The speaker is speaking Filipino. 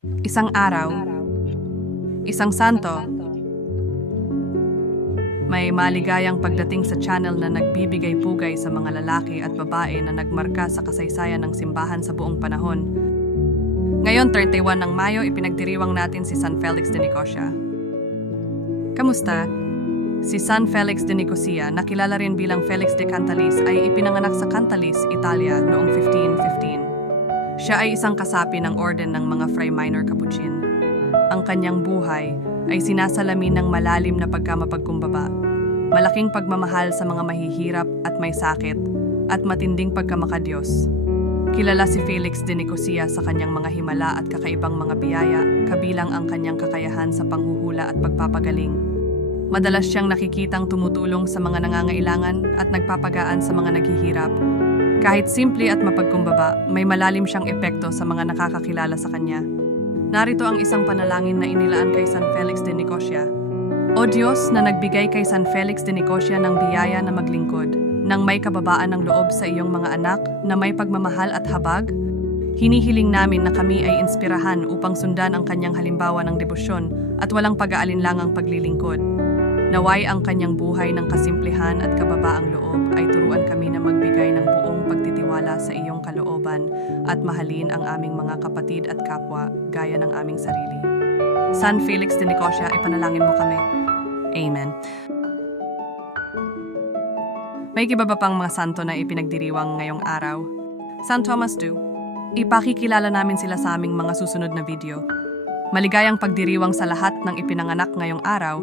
Isang araw, isang santo, may maligayang pagdating sa channel na nagbibigay pugay sa mga lalaki at babae na nagmarka sa kasaysayan ng simbahan sa buong panahon. Ngayon, 31 ng Mayo, ipinagdiriwang natin si San Felix de Nicosia. Kamusta? Si San Felix de Nicosia, nakilala rin bilang Felix de Cantalis, ay ipinanganak sa Cantalis, Italia noong 1515. Siya ay isang kasapi ng orden ng mga Fray Minor Capuchin. Ang kanyang buhay ay sinasalamin ng malalim na pagkamapagkumbaba, malaking pagmamahal sa mga mahihirap at may sakit, at matinding pagkamakadiyos. Kilala si Felix de Nicosia sa kanyang mga himala at kakaibang mga biyaya, kabilang ang kanyang kakayahan sa panghuhula at pagpapagaling. Madalas siyang nakikitang tumutulong sa mga nangangailangan at nagpapagaan sa mga naghihirap. Kahit simple at mapagkumbaba, may malalim siyang epekto sa mga nakakakilala sa kanya. Narito ang isang panalangin na inilaan kay San Felix de Nicosia. O Diyos na nagbigay kay San Felix de Nicosia ng biyaya na maglingkod, nang may kababaan ng loob sa iyong mga anak na may pagmamahal at habag, hinihiling namin na kami ay inspirahan upang sundan ang kanyang halimbawa ng debosyon at walang pag-aalinlangang paglilingkod. Naway ang kanyang buhay ng kasimplihan at kababaang loob ay turuan kami na magbigay ng buong pagtitiwala sa iyong kalooban at mahalin ang aming mga kapatid at kapwa gaya ng aming sarili. San Felix de Nicosia, ipanalangin mo kami. Amen. May iba ba pang mga santo na ipinagdiriwang ngayong araw? San Thomas Du, ipakikilala namin sila sa aming mga susunod na video. Maligayang pagdiriwang sa lahat ng ipinanganak ngayong araw